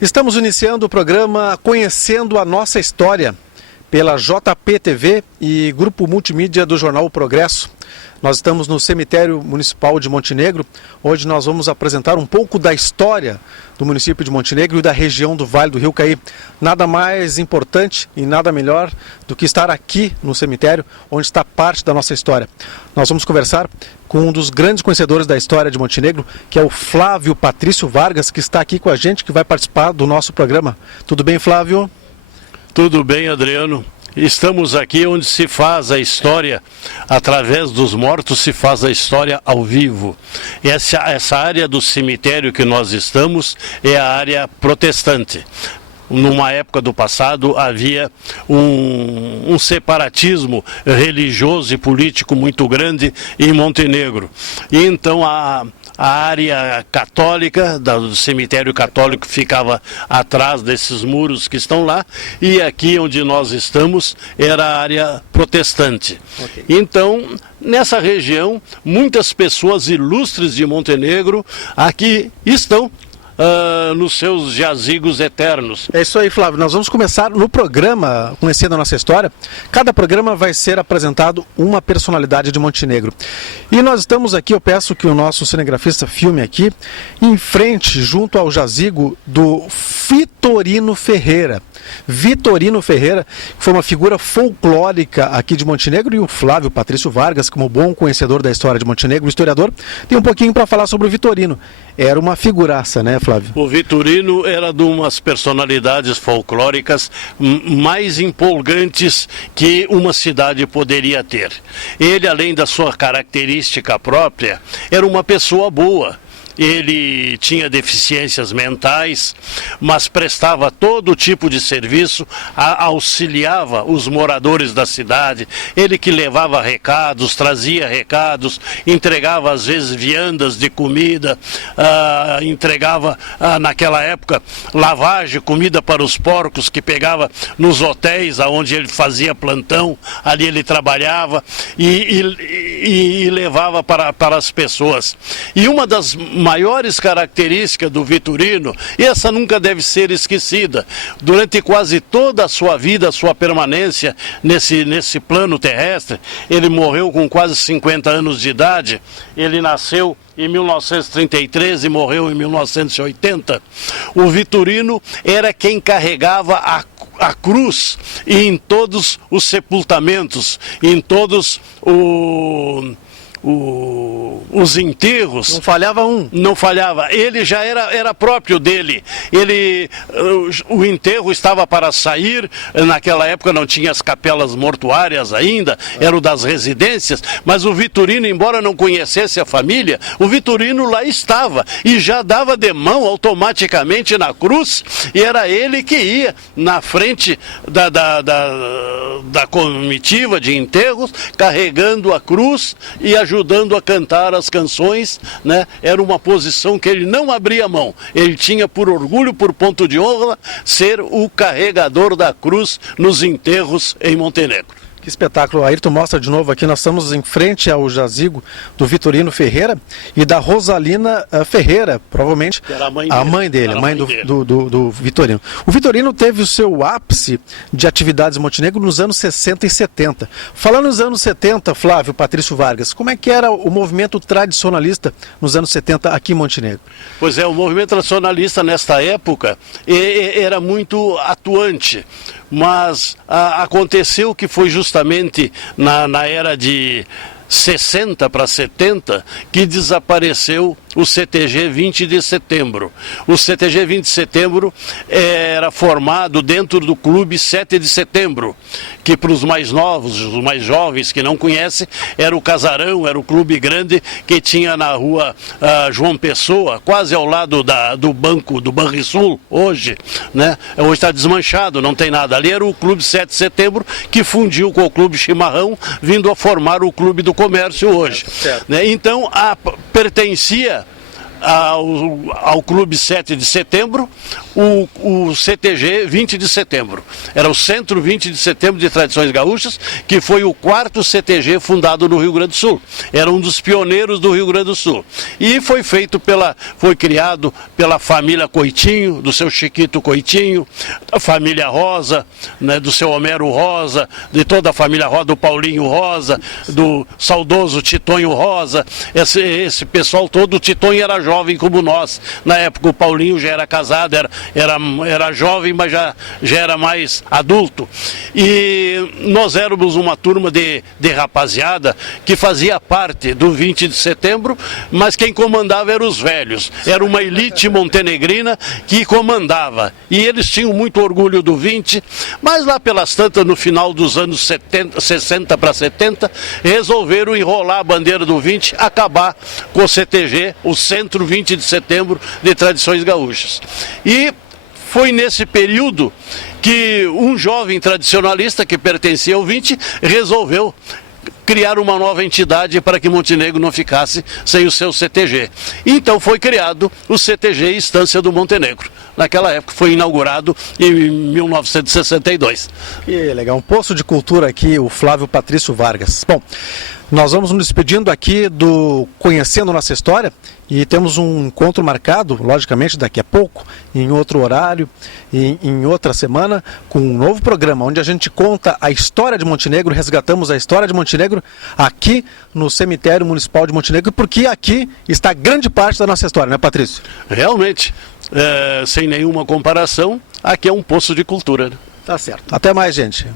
Estamos iniciando o programa Conhecendo a Nossa História, pela JP TV e Grupo Multimídia do Jornal O Progresso. Nós estamos no Cemitério Municipal de Montenegro, onde nós vamos apresentar um pouco da história do município de Montenegro e da região do Vale do Rio Caí. Nada mais importante e nada melhor do que estar aqui no cemitério, onde está parte da nossa história. Nós vamos conversar com um dos grandes conhecedores da história de Montenegro, que é o Flávio Patrício Vargas, que está aqui com a gente, que vai participar do nosso programa. Tudo bem, Flávio? Tudo bem, Adriano. Estamos aqui onde se faz a história, através dos mortos se faz a história ao vivo. Essa área do cemitério que nós estamos é a área protestante. Numa época do passado havia um separatismo religioso e político muito grande em Montenegro. E então a área católica, do cemitério católico, ficava atrás desses muros que estão lá, e aqui onde nós estamos era a área protestante. Okay. Então, nessa região, muitas pessoas ilustres de Montenegro aqui estão nos seus jazigos eternos. É isso aí, Flávio. Nós vamos começar no programa Conhecendo a Nossa História. Cada programa vai ser apresentado uma personalidade de Montenegro. E nós estamos aqui, eu peço que o nosso cinegrafista filme aqui, em frente, junto ao jazigo do Vitorino Ferreira. Vitorino Ferreira foi uma figura folclórica aqui de Montenegro, e o Flávio Patrício Vargas, como bom conhecedor da história de Montenegro, historiador, tem um pouquinho para falar sobre o Vitorino. Era uma figuraça, né, Flávio? O Vitorino era de umas personalidades folclóricas mais empolgantes que uma cidade poderia ter. Ele, além da sua característica própria, era uma pessoa boa. Ele tinha deficiências mentais, mas prestava todo tipo de serviço, auxiliava os moradores da cidade. Ele que levava recados, trazia recados, entregava às vezes viandas de comida, entregava naquela época lavagem, comida para os porcos que pegava nos hotéis onde ele fazia plantão, ali ele trabalhava e levava para as pessoas. E uma das maiores características do Vitorino, e essa nunca deve ser esquecida, durante quase toda a sua vida, a sua permanência nesse plano terrestre, ele morreu com quase 50 anos de idade, ele nasceu em 1933 e morreu em 1980. O Vitorino era quem carregava a cruz em todos os sepultamentos, em todos os enterros. Não falhava um. Não falhava. Ele já era próprio dele. O enterro estava para sair. Naquela época não tinha as capelas mortuárias ainda, era o das residências, mas o Vitorino, embora não conhecesse a família, o Vitorino lá estava e já dava de mão automaticamente na cruz, e era ele que ia na frente da comitiva de enterros, carregando a cruz e ajudando a cantar as canções, né? Era uma posição que ele não abria mão. Ele tinha por orgulho, por ponto de honra, ser o carregador da cruz nos enterros em Montenegro. Que espetáculo. Ayrton mostra de novo aqui, nós estamos em frente ao jazigo do Vitorino Ferreira e da Rosalina Ferreira, provavelmente que era a mãe dele, do Vitorino. O Vitorino teve o seu ápice de atividades em Montenegro nos anos 60 e 70. Falando nos anos 70, Flávio Patrício Vargas, como é que era o movimento tradicionalista nos anos 70 aqui em Montenegro? Pois é, o movimento tradicionalista nesta época era muito atuante. Mas aconteceu que foi justamente na era de 60 para 70 que desapareceu o CTG 20 de setembro. O CTG 20 de setembro era formado dentro do Clube 7 de setembro, que para os mais novos, os mais jovens que não conhecem, era o casarão, era o clube grande que tinha na rua João Pessoa, quase ao lado do banco do Banrisul, hoje, né? Hoje está desmanchado, não tem nada. Ali era o Clube 7 de setembro, que fundiu com o Clube Chimarrão, vindo a formar o Clube do Comércio hoje. Né? Então, pertencia ao Clube 7 de Setembro, o CTG 20 de Setembro. Era o Centro 20 de Setembro de Tradições Gaúchas, que foi o 4º CTG fundado no Rio Grande do Sul. Era um dos pioneiros do Rio Grande do Sul. E foi criado pela família Coitinho, do seu Chiquito Coitinho, da família Rosa, né, do seu Homero Rosa, de toda a família Rosa, do Paulinho Rosa, do saudoso Titonho Rosa, esse pessoal todo. O Titonho era jovem como nós, na época o Paulinho já era casado, era jovem, mas já era mais adulto. E nós éramos uma turma de rapaziada que fazia parte do 20 de setembro, mas quem comandava eram os velhos, era uma elite montenegrina que comandava, e eles tinham muito orgulho do 20, mas lá pelas tantas, no final dos anos 60 para 70, resolveram enrolar a bandeira do 20, acabar com o CTG, o Centro 20 de Setembro de Tradições Gaúchas. E foi nesse período que um jovem tradicionalista que pertencia ao 20 resolveu criar uma nova entidade para que Montenegro não ficasse sem o seu CTG. Então foi criado o CTG Estância do Montenegro. Naquela época foi inaugurado em 1962. Que legal, um poço de cultura aqui, o Flávio Patrício Vargas. Bom, nós vamos nos despedindo aqui do Conhecendo Nossa História e temos um encontro marcado, logicamente, daqui a pouco, em outro horário, em outra semana, com um novo programa, onde a gente conta a história de Montenegro, resgatamos a história de Montenegro aqui no Cemitério Municipal de Montenegro, porque aqui está grande parte da nossa história, né, Patrício? Realmente, sem nenhuma comparação, aqui é um poço de cultura. Tá certo. Até mais, gente.